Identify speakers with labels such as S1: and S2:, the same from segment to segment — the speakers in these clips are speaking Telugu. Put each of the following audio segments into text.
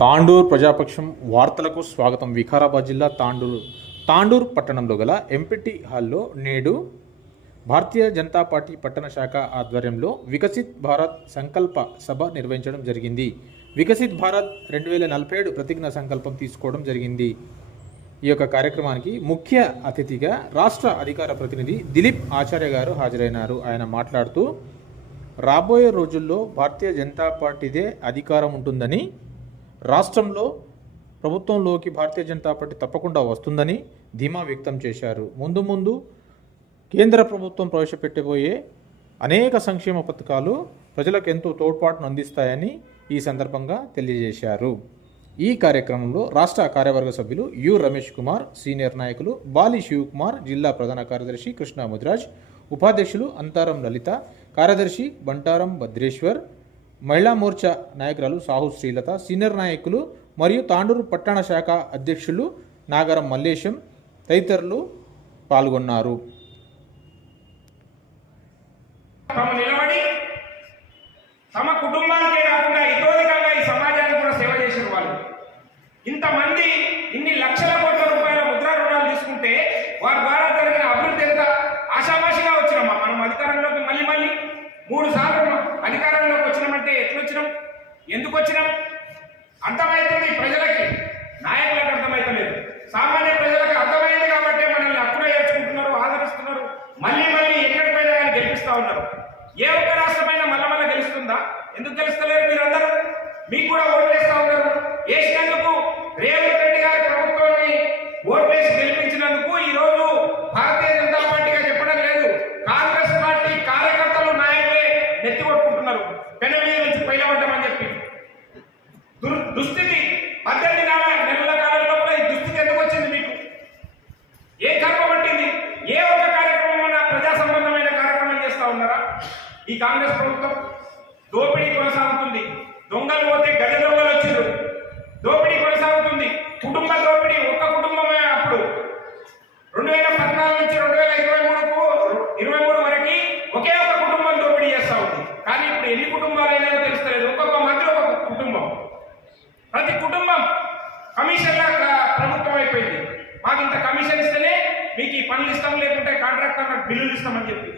S1: తాండూర్ ప్రజాపక్షం వార్తలకు స్వాగతం. వికారాబాద్ జిల్లా తాండూరు తాండూర్ పట్టణంలో గల ఎంపీటీ హాల్లో నేడు భారతీయ జనతా పార్టీ పట్టణ శాఖ ఆధ్వర్యంలో వికసిత్ భారత్ సంకల్ప సభ నిర్వహించడం జరిగింది. వికసిత్ భారత్ రెండు వేల నలభై ఏడు ప్రతిజ్ఞ సంకల్పం తీసుకోవడం జరిగింది. ఈ యొక్క కార్యక్రమానికి ముఖ్య అతిథిగా రాష్ట్ర అధికార ప్రతినిధి దిలీప్ ఆచార్య గారు హాజరైనారు. ఆయన మాట్లాడుతూ రాబోయే రోజుల్లో భారతీయ జనతా పార్టీదే అధికారం ఉంటుందని రాష్ట్రంలో ప్రభుత్వంలోకి భారతీయ జనతా పార్టీ తప్పకుండా వస్తుందని ధీమా వ్యక్తం చేశారు. ముందు ముందు కేంద్ర ప్రభుత్వం ప్రవేశపెట్టబోయే అనేక సంక్షేమ పథకాలు ప్రజలకు ఎంతో తోడ్పాటును అందిస్తాయని ఈ సందర్భంగా తెలియజేశారు. ఈ కార్యక్రమంలో రాష్ట్ర కార్యవర్గ సభ్యులు యు రమేష్ కుమార్ సీనియర్ నాయకులు బాలి శివకుమార్ జిల్లా ప్రధాన కార్యదర్శి కృష్ణ ముదిరాజ్ ఉపాధ్యక్షులు అంతారం లలిత కార్యదర్శి బంటారం భద్రేశ్వర్ మహిళా మోర్చా నాయకురాలు సాహు శ్రీలత సీనియర్ నాయకులు మరియు తాండూరు పట్టణ శాఖ అధ్యక్షులు నాగరం మల్లేశం తదితరులు పాల్గొన్నారు.
S2: నిలబడి తమ కుటుంబానికే కాకుండా ఇతోధికంగా ఈ సమాజానికి కూడా సేవ చేసిన వాళ్ళు. ఇంతమంది ఇన్ని లక్షల కోట్ల రూపాయల ముద్రా రుణాలు తీసుకుంటే వారి ద్వారా జరిగిన అభివృద్ధి ఎంత ఆషామాషిగా వచ్చినామా మనం అధికారంలోకి మళ్ళీ మళ్ళీ మూడు సార్లు అధికారంలోకి వచ్చినామంటే ఎట్లా వచ్చినాం ఎందుకు వచ్చినాం. అర్థమవుతుంది ప్రజలకి? నాయకులకు అర్థమవుతలేదు సామాన్య ప్రజలకు అర్థమైంది కాబట్టి మనల్ని అప్పుడే ఏర్చుకుంటున్నారు ఆదరిస్తున్నారు. మళ్ళీ మళ్ళీ ఎక్కడికి పోయినా కానీ గెలిపిస్తా ఉన్నారు. ఏ ఒక్క రాష్ట్రమైన మళ్ళా మళ్ళీ గెలుస్తుందా? ఎందుకు గెలుస్తలేరు మీరందరూ? మీకు కూడా ఓట్లేస్తా ఉన్నారు. వేసినందుకు రేవంత్ రెడ్డి గారి ప్రభుత్వాన్ని ఓట్లేసి గెలిపించినందుకు ఈ రోజు భారతీయ జనతా పార్టీగా చెప్పడం లేదు కాంగ్రెస్ పార్టీ కార్యకర్తలు నాయకులే నెత్తి కొట్టుకుంటున్నారు పెన మీద నుంచి పైలవడ్డామని చెప్పి దుర్ దుస్థితి పద్దెనిమిది నెలల నెలల కాలంలో కూడా ఈ దుస్థితి ఎందుకు వచ్చింది మీకు ఏ కర్మ పట్టింది ఏ ఒక్క కార్యక్రమం ప్రజా సంబంధమైన కార్యక్రమం చేస్తా ఉన్నారా ఈ కాంగ్రెస్ ప్రభుత్వం దోపిడీ కొనసాగుతుంది. దొంగలు పోతే గజ దొంగలు వచ్చారు దోపిడీ కొనసాగుతుంది. కుటుంబ దోపిడీ ఒక్క కుటుంబమే అప్పుడు. రెండు వేల పద్నాలుగు నుంచి రెండు వేల ఇరవై మూడుకు ఇరవై మూడు వరకు ఒకే ఒక కుటుంబం దోపిడీ చేస్తా ఉంది. కానీ ఇప్పుడు ఎన్ని కుటుంబాలు అయినాయో తెలుస్తలేదు. ఒక్కొక్క మంత్రి ఒక్కొక్క కుటుంబం. ప్రతి కుటుంబం కమిషన్ల ప్రభుత్వం అయిపోయింది. మాకు ఇంత కమిషన్ ఇస్తేనే మీకు ఈ పనులు ఇస్తాం లేకుంటే కాంట్రాక్టర్ బిల్లులు ఇస్తామని చెప్పి.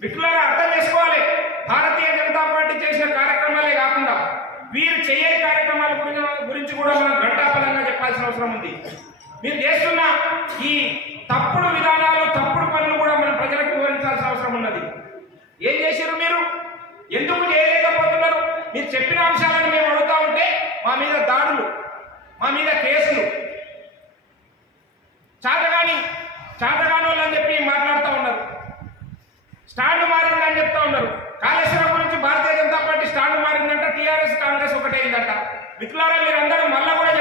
S2: మిత్రులారా అర్థం చేసుకోవాలి. భారతీయ జనతా పార్టీ చేసిన కార్యక్రమాలే కాకుండా వీరు చేయని కార్యక్రమాల గురించి కూడా మనం ఘంటాపదంగా చెప్పాల్సిన అవసరం ఉంది. మీరు చేస్తున్న ఈ తప్పుడు విధానాలు తప్పుడు పనులు కూడా మనం ప్రజలకు వివరించాల్సిన అవసరం ఉన్నది. ఏం చేశారు మీరు? ఎందుకు చేయలేకపోతున్నారు? మీరు చెప్పిన అంశాలను మేము అడుగుతా ఉంటే మా మీద దాడులు మా మీద కేసులు. చాతగాని చాతగాని అని చెప్పి మా స్టాండ్ మారిందని చెప్తా ఉన్నారు. కాళేశ్వరం గురించి భారతీయ జనతా పార్టీ స్టాండ్ మారిందంట టీఆర్ఎస్ కాంగ్రెస్ ఒకటే అయిందంట మిత్రులారా మీరు అందరూ మళ్ళా కూడా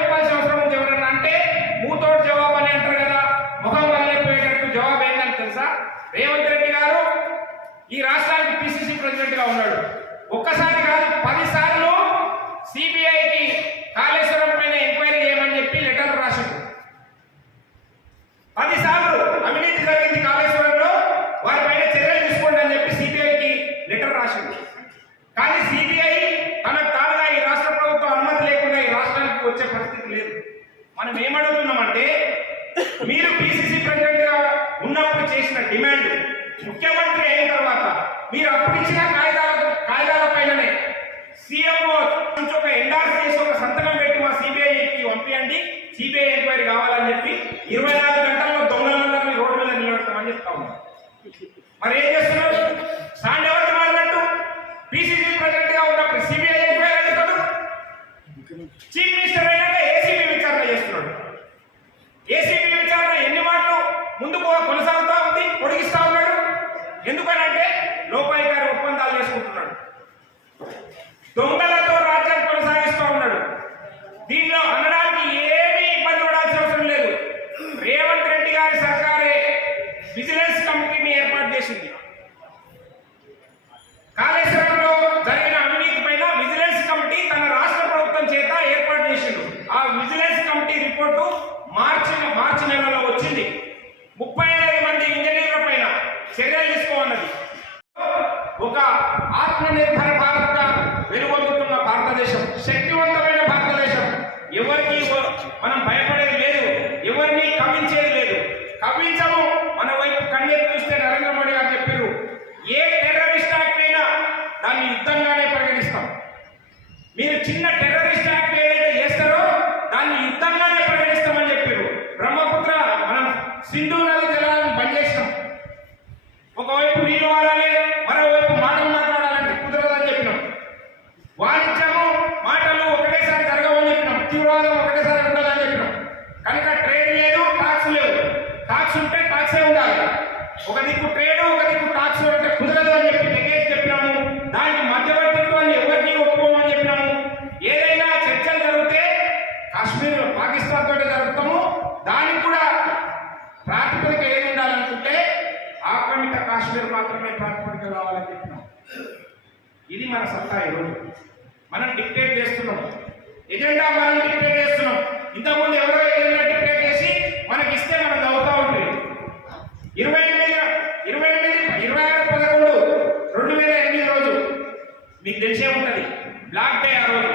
S2: సిబిఐకి సిబిఐ ఎంక్వైరీ కావాలని చెప్పి ఇరవై నాలుగు గంటల్లో దొంగలందరినీ రోడ్డు మీద నిలబెడతామని చెప్తా ఉన్నారు మరి ఏం చేస్తున్నారు? అధికారంలోకి రావాలని చెప్పినాం. ఇది మన సత్తా ఈరోజు. మనం డిక్టేట్ చేస్తున్నాం. ఎజెండా మనం డిక్టేట్ చేస్తున్నాం. ఇంతకుముందు ఎవరో ఏదైనా డిక్టేట్ చేసి మనకి ఇస్తే మనం చదువుతూ ఉంటుంది ఇరవై ఎనిమిది ఇరవై ఎనిమిది ఇరవై ఆరు పదకొండు రెండు వేల ఎనిమిది రోజు మీకు తెలిసే ఉంటుంది. బ్లాక్ డే ఆ రోజు.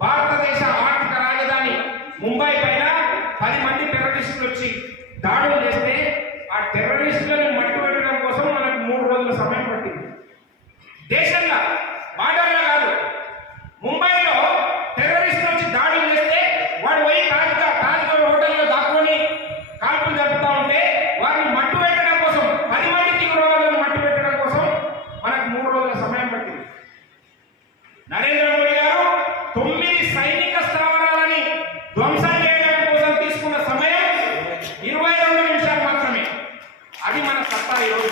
S2: భారతదేశం ఈరోజు.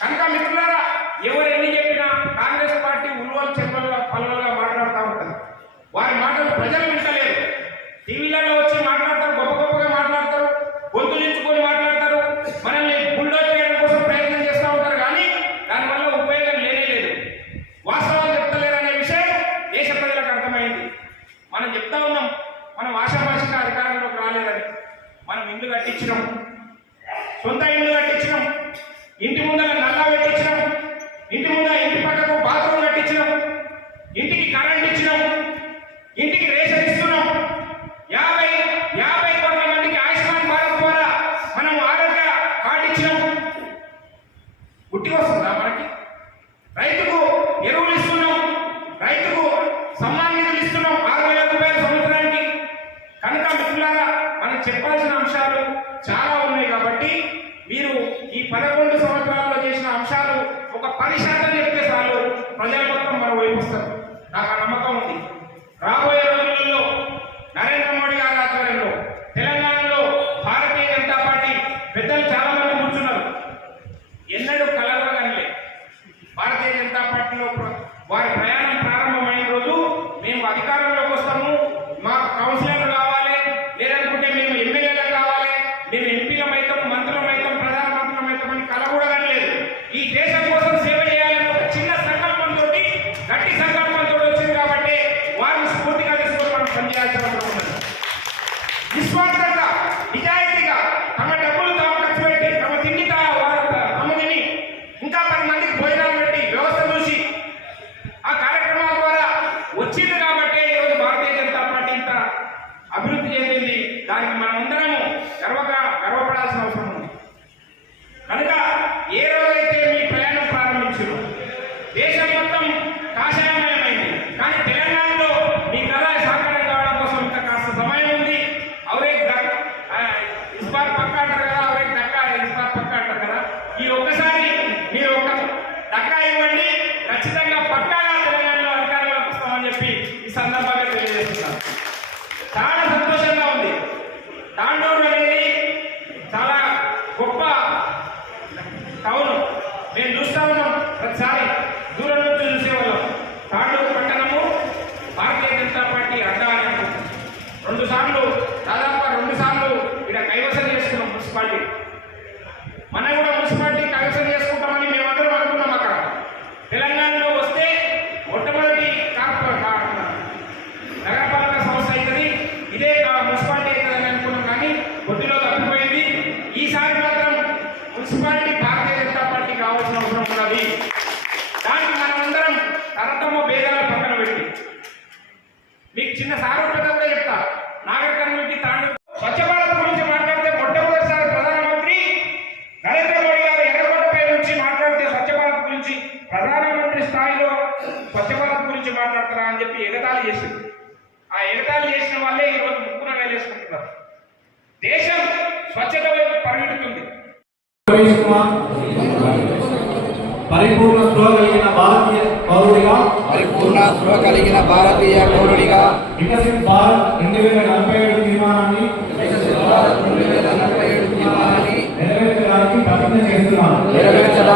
S2: కనుక మిత్రులారా ఎవరు ఎన్ని చెప్పినా కాంగ్రెస్ పార్టీ ఉల్వలు చెల్వలుగా పలువలుగా మాట్లాడుతూ ఉంటుంది. వారి మాటలు ప్రజలు వింటలేరు. టీవీలలో వచ్చి మాట్లాడతారు గొప్ప గొప్పగా మాట్లాడతారు గొంతు గొంతులించుకొని మాట్లాడతారు. మనల్ని బుల్డోజ్ చేయడం కోసం ప్రయత్నం చేస్తూ ఉంటారు కానీ దానివల్ల ఉపయోగం లేనే లేదు. వాస్తవాలు చెప్తలేరు అనే విషయం దేశ ప్రజలకు అర్థమైంది. మనం చెప్తా ఉన్నాం మనం ఆశామాషిగా అధికారంలోకి రాలేదని. మనం ఇల్లు కట్టించినాము సొంత ఇల్లు కట్టించడం ఇంటి ముందర నల్లా పెట్టించడం ఇంటి ముందర ఇంటి పక్కకు బాత్రూమ్ కట్టించడం ఇంటికి కరెంట్ ఇచ్చడం ఇంటికి రేషన్ ఇస్తున్నాం. యాభై యాభై కోట్ల మందికి ఆయుష్మాన్ భారత్ ద్వారా మనం ఆరోగ్య కార్డు ఇచ్చినాం. గుట్టి వస్తుందా మనకి? రైతుకు ఎరువులు ఇస్తున్నాం. రైతుకు సమ్మాన్ నిధులు ఇస్తున్నాం. ఆరు వేల రూపాయల సంవత్సరానికి. కనుక మిత్రులారా మనం చెప్పాల్సిన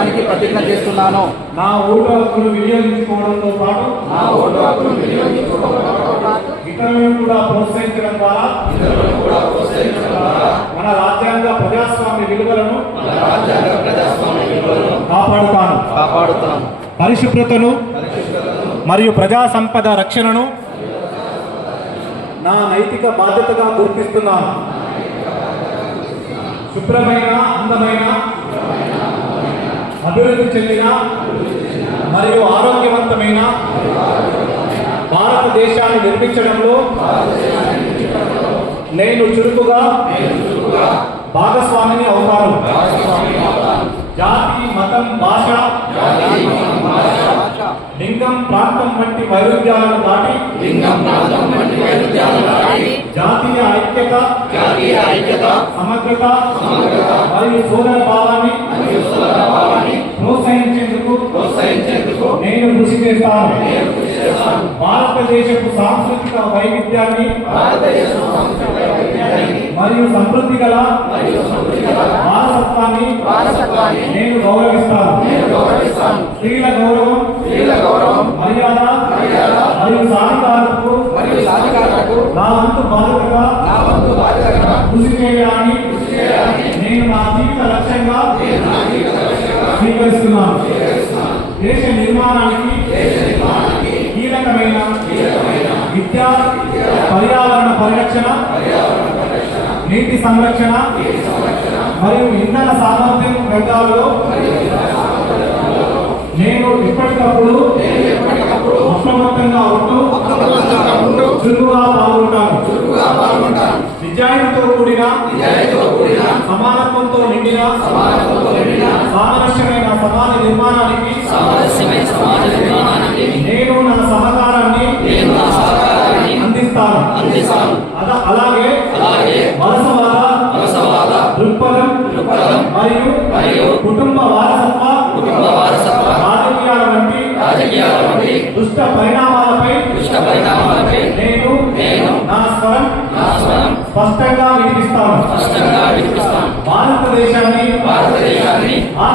S3: నెరవేర్చడానికి ప్రతిజ్ఞ చేస్తున్నాను. నా ఓటు హక్కును వినియోగించుకోవడంతో పాటు
S4: నా ఓటు హక్కును వినియోగించుకోవడంతో పాటు
S3: ఇతరులను కూడా ప్రోత్సహించడం ద్వారా మన రాజ్యాంగ ప్రజాస్వామ్య విలువలను కాపాడుతాను.
S4: కాపాడుతాను.
S3: పరిశుభ్రతను మరియు ప్రజా సంపద రక్షణను నా నైతిక బాధ్యతగా గుర్తిస్తున్నాను. శుభ్రమైన అందమైన అభివృద్ధి చెందిన మరియు ఆరోగ్యవంతమైన భారతదేశాన్ని నిర్మించడంలో నేను చురుకుగా భాగస్వామిని అవుతాను. జాతి మతం భాష లింగం ప్రాంతం వంటి వైరుధ్యాలను దాటి జాతీయ ఐక్యత
S4: జాతీయ ఐక్యత
S3: సమగ్రత మరియు సోదర భావాన్ని నేను కృషి చేస్తాను. భారతదేశపు సాంస్కృతిక వైవిధ్యాన్ని మరియు సమృద్ధి గల వారసత్వాన్ని నేను గౌరవిస్తాను. స్త్రీల గౌరవం మర్యాద మరియు సాధికారతకు నా వంతు బాధ్యతగా కృషి చేయడాన్ని నేను నా జీవిత లక్ష్యంగా స్వీకరిస్తున్నాను. దేశ నిర్మాణానికి కీలకమైన విద్య పర్యావరణ పరిరక్షణ నీటి సంరక్షణ మరియు ఇంధన సామర్థ్యం రంగాల్లో నేను ఎప్పటికప్పుడు అప్రమత్తంగా ఉంటూ చురుకుగా పాల్గొంటాను. నిజాయితీతో కూడిన సమానత్వంతో నిండిన సామరస్యమైన సమాజ నిర్మాణానికి నేను నా సహకారాన్ని అందిస్తాను. అద- అలాగే వలసవాద దృక్పథం మరియు కుటుంబ వారసత్వ రాజకీయాల వంటి దుష్ట పరిణామాలపై నేను నా స్వరం స్పష్టంగా వినిపిస్తాను. భారతదేశాన్ని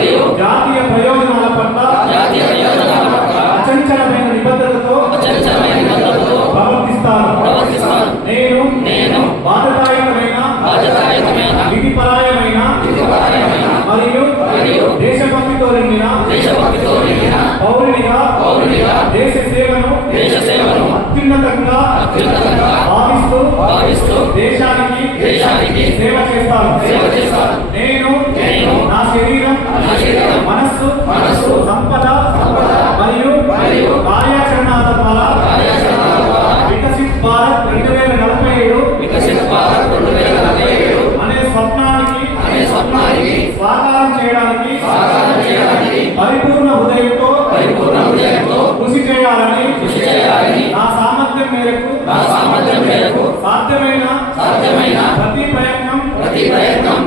S3: మరియు జాతీయ ప్రయోజనాల పట్ల అచంచలమైన నిబద్ధతతో ప్రవర్తిస్తాను నేను బాధ్యతాయుతమైన విధిపరాయమైన మరియు దేశభక్తితో నిండిన పౌరునిగా దేశ సేవను అత్యున్నతంగా భావిస్తూ దేశానికి సేవ చేస్తాను నేను నా శరీరం మనస్సు సంపద మరియు కార్యాచరణ ద్వారా వికసిత్ భారత్ రెండు వేల నలభై ఏడు అనే స్వప్నానికి సాకారం చేయడానికి పరిపూర్ణ హృదయంతో కృషి చేయాలని నా సామర్థ్యం మేరకు సాధ్యమైన ప్రతి ప్రయత్నం